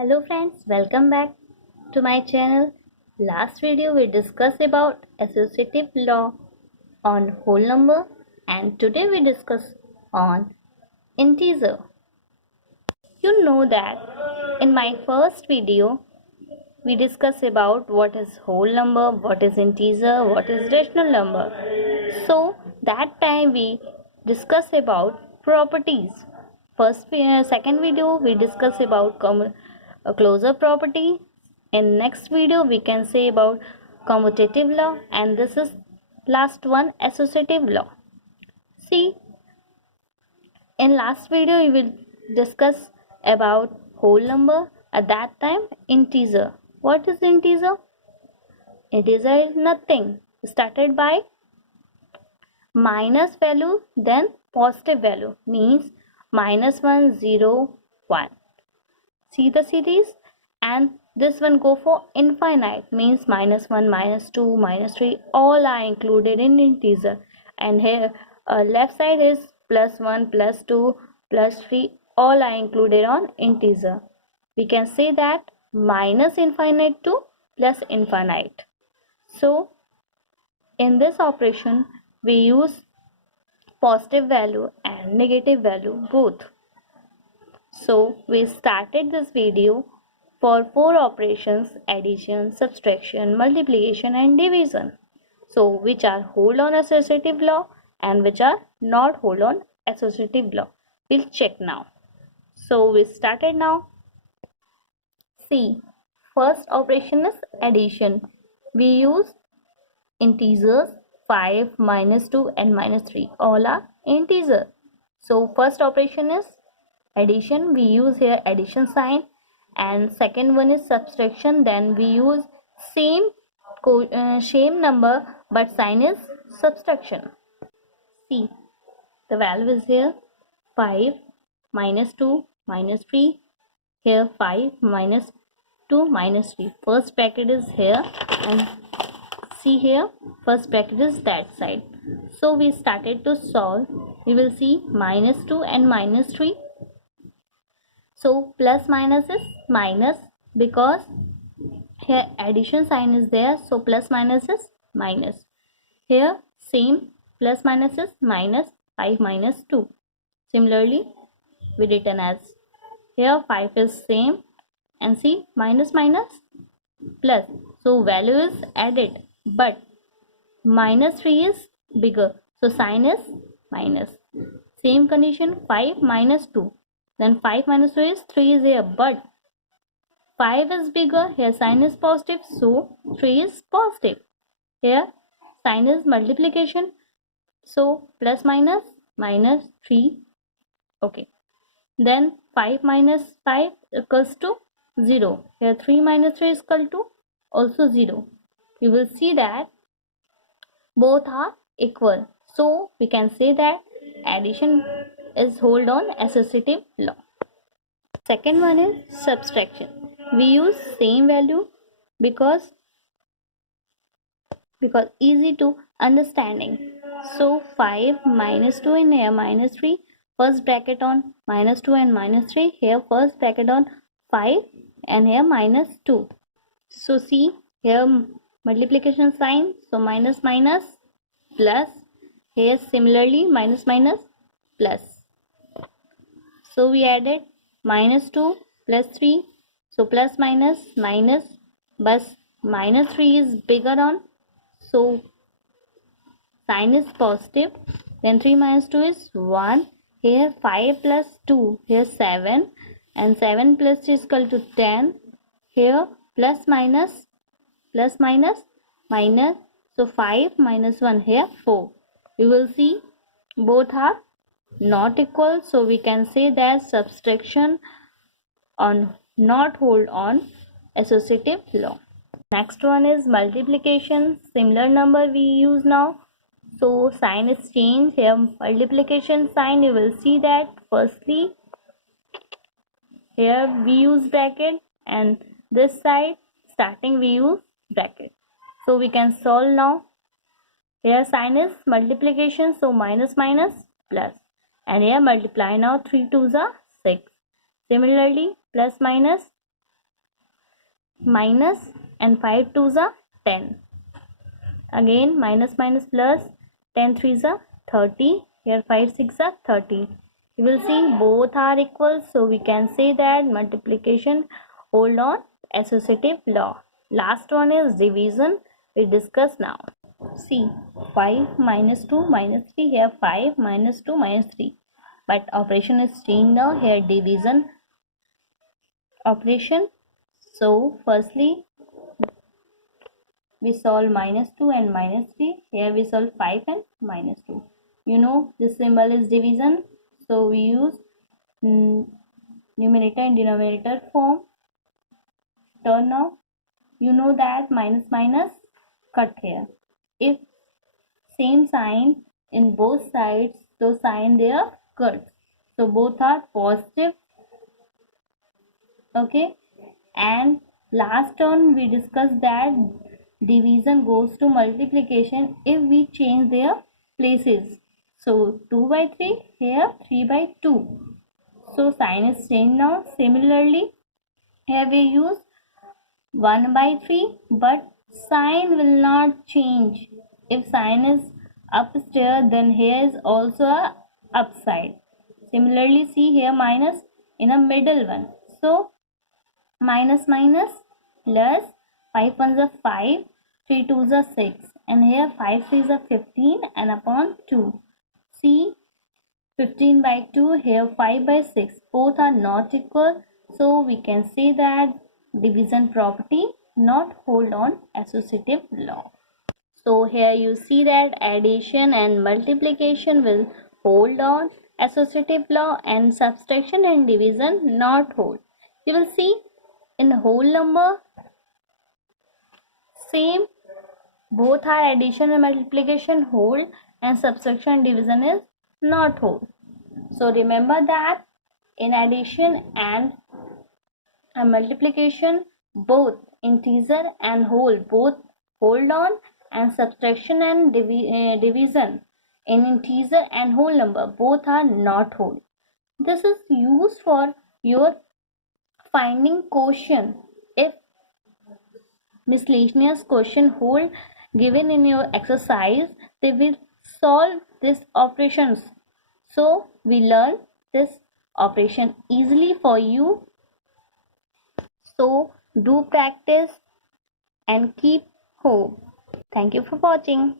Hello friends, welcome back to my channel. Last video we discussed about associative law on whole number and today we discuss on integer. You know that in my first video we discussed about what is whole number, what is integer, what is rational number. So that time we discussed about properties. Second video we discussed about a closure property. In next video we can say about commutative law, and this is last one, associative law. See, in last video we will discuss about whole number, at that time integer. What is integer? Integer is nothing started by minus value then positive value, means minus 1 0 1. See the series, and this one go for infinite, means minus 1 minus 2 minus 3 all are included in integer. And here left side is plus 1 plus 2 plus 3 all are included on integer. We can say that minus infinite to plus infinite. So in this operation we use positive value and negative value both. So we started this video for 4 operations: addition, subtraction, multiplication and division. So which are hold on associative law and which are not hold on associative law. We'll check now. So we started now. See, first operation is addition. We use integers 5, minus 2 and minus 3. All are integer. So first operation is addition. We use here addition sign, and second one is subtraction. Then we use same number but sign is subtraction. See, the value is here 5 minus 2 minus 3. Here 5 minus 2 minus 3. First bracket is here, and see here first bracket is that side. So we started to solve. We will see minus 2 and minus 3. So plus minus is minus, because here addition sign is there, so plus minus is minus. Here same plus minus is minus 5 minus 2. Similarly we written as here 5 is same, and see minus minus plus, so value is added but minus 3 is bigger, so sign is minus. Same condition 5 minus 2, then 5 minus 2 is 3 is here, but 5 is bigger, here sign is positive, so 3 is positive. Here sign is multiplication, so plus minus minus 3. Okay, then 5 minus 5 equals to 0. Here 3 minus 3 is equal to also 0. You will see that both are equal. So we can say that addition is hold on associative law. Second one is subtraction. We use same value because easy to understanding. So 5 minus 2 in here minus 3. First bracket on minus 2 and minus 3. Here first bracket on 5 and here minus 2. So see here multiplication sign, so minus minus plus. Here similarly minus minus plus. So we added minus 2 plus 3. So plus minus minus, but minus 3 is bigger on, so sign is positive. Then 3 minus 2 is 1. Here 5 plus 2, here 7, and 7 plus 3 is equal to 10. Here plus minus minus, so 5 minus 1, here 4. You will see both are not equal, so we can say that subtraction on not hold on associative law. Next one is multiplication. Similar number we use now, so sign is changed. Here multiplication sign, you will see that firstly here we use bracket, and this side starting we use bracket. So we can solve now. Here sign is multiplication, so minus minus plus, and here multiply now 3 2s are 6. Similarly plus minus minus, and 5 2s are 10. Again minus minus plus, 10 3s are 30. Here 5 6 are 30. You will see both are equal, so we can say that multiplication hold on associative law. Last one is division. We discuss now. See, 5 minus 2 minus 3. Here 5 minus 2 minus 3. But operation is changed now. Here division operation. So firstly we solve minus 2 and minus 3. Here we solve 5 and minus 2. You know this symbol is division. So we use numerator and denominator form. Turn now. You know that minus minus cut here. If same sign in both sides, so sign they are cut. So both are positive. Okay. And last turn we discussed that division goes to multiplication if we change their places. So 2 by 3, here 3 by 2. So sign is changed now. Similarly, here we use 1 by 3, but sign will not change. If sign is upstairs, then here is also a upside. Similarly, see here minus in a middle one. So minus minus plus 5 ones are 5, 3 twos are 6, and here 5 threes are 15 and upon 2. See 15 by 2, here 5 by 6. Both are not equal, so we can say that division property not hold on associative law. So here you see that addition and multiplication will hold on associative law, and subtraction and division not hold. You will see in whole number same, both are addition and multiplication hold, and subtraction and division is not hold. So remember that in addition and multiplication, both integer and whole both hold on, and subtraction and division in integer and whole number both are not whole. This is used for your finding quotient. If miscellaneous question hold given in your exercise, they will solve these operations. So we learn this operation easily for you. So do practice and keep hope. Thank you for watching.